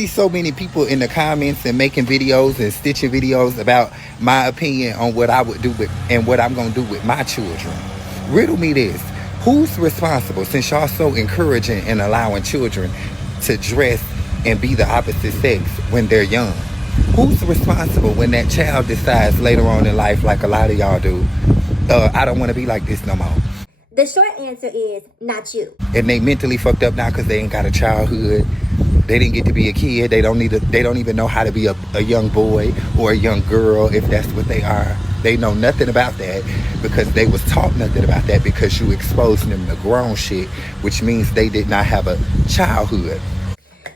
see so many people in the comments and making videos and stitching videos about my opinion on what I would do with and what I'm going to do with my children. Riddle me this. Who's responsible, since y'all so encouraging and allowing children to dress and be the opposite sex when they're young? Who's responsible when that child decides later on in life, like a lot of y'all do, I don't want to be like this no more? The short answer is not you. And they mentally fucked up now because they ain't got a childhood. They didn't get to be a kid. They don't even know how to be a young boy or a young girl, if that's what they are. They know nothing about that because they was taught nothing about that because you exposed them to grown shit, which means they did not have a childhood.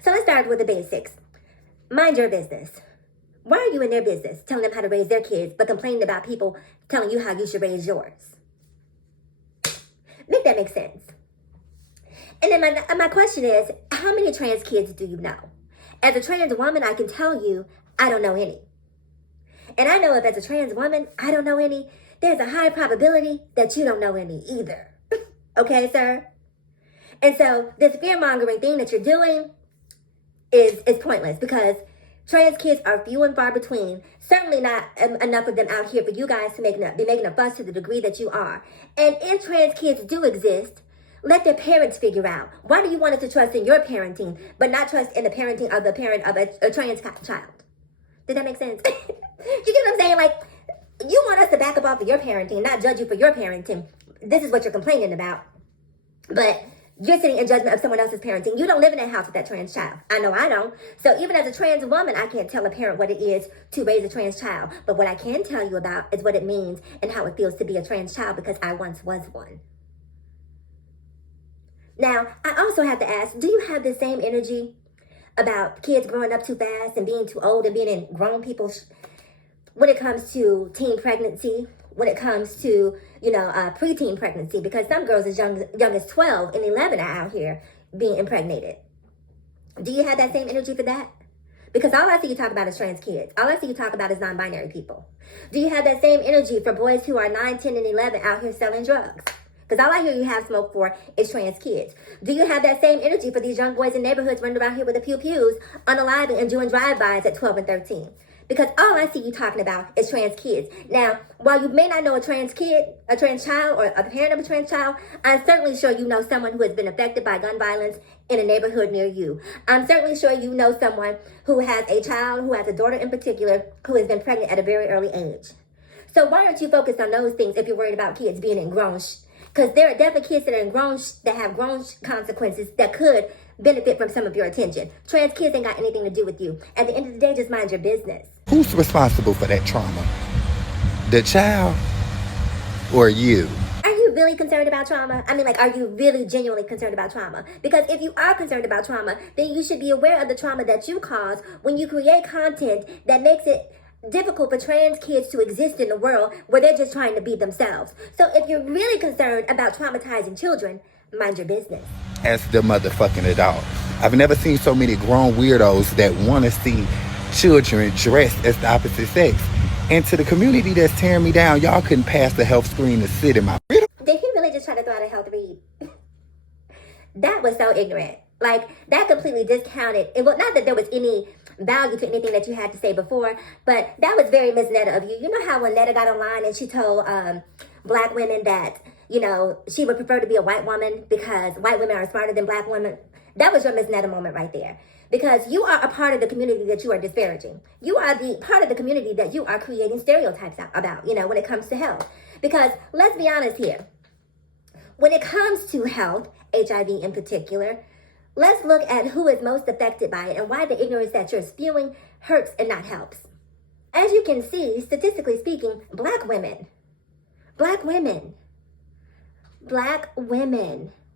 So let's start with the basics. Mind your business. Why are you in their business telling them how to raise their kids but complaining about people telling you how you should raise yours? Make that make sense. And then my question is, how many trans kids do you know? As a trans woman, I can tell you, I don't know any. And I know if as a trans woman, I don't know any, there's a high probability that you don't know any either. Okay, sir? And so this fear-mongering thing that you're doing is pointless because trans kids are few and far between. Certainly not enough of them out here for you guys to be making a fuss to the degree that you are. And if trans kids do exist, let their parents figure out. Why do you want us to trust in your parenting, but not trust in the parenting of the parent of a trans child? Did that make sense? You get what I'm saying? Like, you want us to back up off of your parenting, not judge you for your parenting. This is what you're complaining about. But you're sitting in judgment of someone else's parenting. You don't live in that house with that trans child. I know I don't. So even as a trans woman, I can't tell a parent what it is to raise a trans child. But what I can tell you about is what it means and how it feels to be a trans child because I once was one. Now, I also have to ask, do you have the same energy about kids growing up too fast and being too old and being in grown people when it comes to teen pregnancy, when it comes to, preteen pregnancy? Because some girls as young as 12 and 11 are out here being impregnated. Do you have that same energy for that? Because all I see you talk about is trans kids. All I see you talk about is non-binary people. Do you have that same energy for boys who are 9, 10, and 11 out here selling drugs? Because all I hear you have smoke for is trans kids. Do you have that same energy for these young boys in neighborhoods running around here with the pew-pews, unaliving and doing drive-bys at 12 and 13? Because all I see you talking about is trans kids. Now, while you may not know a trans kid, a trans child, or a parent of a trans child, I'm certainly sure you know someone who has been affected by gun violence in a neighborhood near you. I'm certainly sure you know someone who has a child, who has a daughter in particular, who has been pregnant at a very early age. So why aren't you focused on those things if you're worried about kids being in grown because there are definitely kids that are in that have grown consequences that could benefit from some of your attention. Trans kids ain't got anything to do with you. At the end of the day, just mind your business. Who's responsible for that trauma? The child or you? Are you really concerned about trauma? I mean, are you really genuinely concerned about trauma? Because if you are concerned about trauma, then you should be aware of the trauma that you cause when you create content that makes it difficult for trans kids to exist in a world where they're just trying to be themselves. So if you're really concerned about traumatizing children, mind your business. As the motherfucking adult, I've never seen so many grown weirdos that want to see children dressed as the opposite sex. And to the community that's tearing me down, y'all couldn't pass the health screen to sit in my... Did he really just try to throw out a health read? That was so ignorant. That completely discounted. Well, not that there was any value to anything that you had to say before, but that was very Miss Netta of you. You know how when Netta got online and she told black women that, she would prefer to be a white woman because white women are smarter than black women? That was your Miss Netta moment right there. Because you are a part of the community that you are disparaging. You are the part of the community that you are creating stereotypes about, when it comes to health. Because let's be honest here. When it comes to health, HIV in particular, let's look at who is most affected by it and why the ignorance that you're spewing hurts and not helps. As you can see, statistically speaking, black women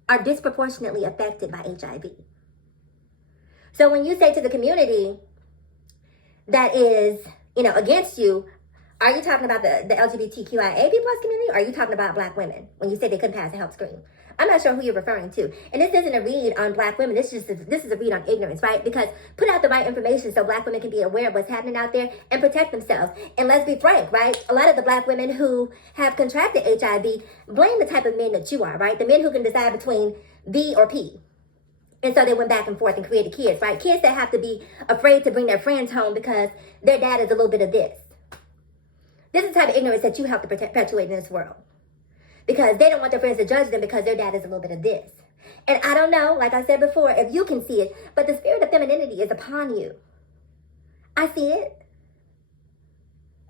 are disproportionately affected by HIV. So when you say to the community that is, against you, are you talking about the LGBTQIA+ community, or are you talking about black women when you say they couldn't pass a health screen? I'm not sure who you're referring to. And this isn't a read on black women. This is a read on ignorance, right? Because put out the right information so black women can be aware of what's happening out there and protect themselves. And let's be frank, right? A lot of the black women who have contracted HIV blame the type of men that you are, right? The men who can decide between V or P. And so they went back and forth and created kids, right? Kids that have to be afraid to bring their friends home because their dad is a little bit of this. This is the type of ignorance that you have to perpetuate in this world. Because they don't want their friends to judge them because their dad is a little bit of this. And I don't know, like I said before, if you can see it, but the spirit of femininity is upon you. I see it.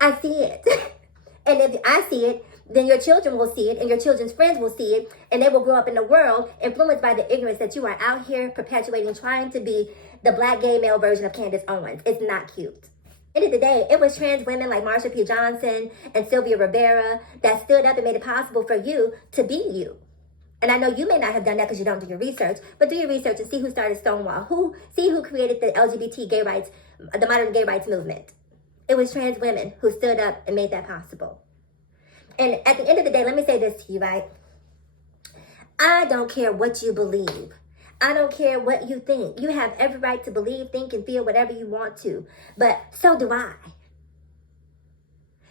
I see it. And if I see it, then your children will see it, and your children's friends will see it, and they will grow up in the world influenced by the ignorance that you are out here perpetuating, trying to be the black gay male version of Candace Owens. It's not cute. End of the day, it was trans women like Marsha P. Johnson and Sylvia Rivera that stood up and made it possible for you to be you. And I know you may not have done that because you don't do your research, but do your research and see who started Stonewall. See who created the LGBT gay rights, the modern gay rights movement. It was trans women who stood up and made that possible. And at the end of the day, let me say this to you, right? I don't care what you believe. I don't care what you think. You have every right to believe, think, and feel whatever you want to. But so do I.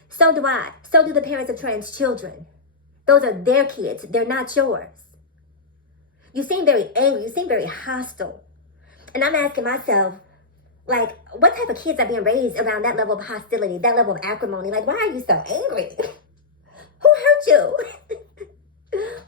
So do I. So do the parents of trans children. Those are their kids. They're not yours. You seem very angry. You seem very hostile. And I'm asking myself, like, what type of kids are being raised around that level of hostility, that level of acrimony? Like, why are you so angry? Who hurt you?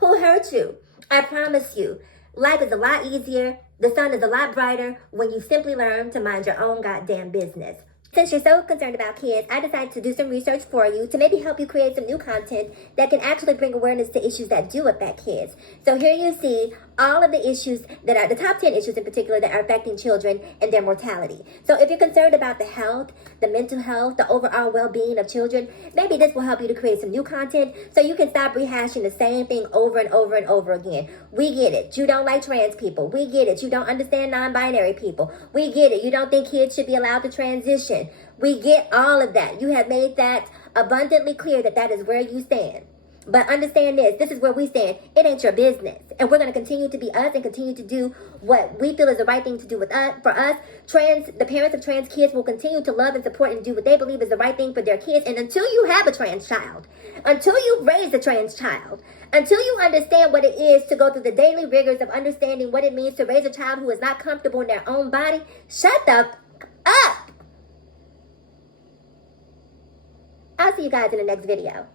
Who hurt you? I promise you, life is a lot easier. The sun is a lot brighter when you simply learn to mind your own goddamn business. Since you're so concerned about kids, I decided to do some research for you to maybe help you create some new content that can actually bring awareness to issues that do affect kids. So here you see all of the issues that are the top 10 issues in particular that are affecting children and their mortality. So if you're concerned about the health, the mental health, the overall well-being of children, maybe this will help you to create some new content so you can stop rehashing the same thing over and over and over again. We get it. You don't like trans people. We get it. You don't understand non-binary people. We get it. You don't think kids should be allowed to transition. We get all of that. You have made that abundantly clear that that is where you stand. But understand this. This is where we stand. It ain't your business. And we're going to continue to be us and continue to do what we feel is the right thing to do with us. For us, the parents of trans kids will continue to love and support and do what they believe is the right thing for their kids. And until you have a trans child, until you raise a trans child, until you understand what it is to go through the daily rigors of understanding what it means to raise a child who is not comfortable in their own body, shut up. I'll see you guys in the next video.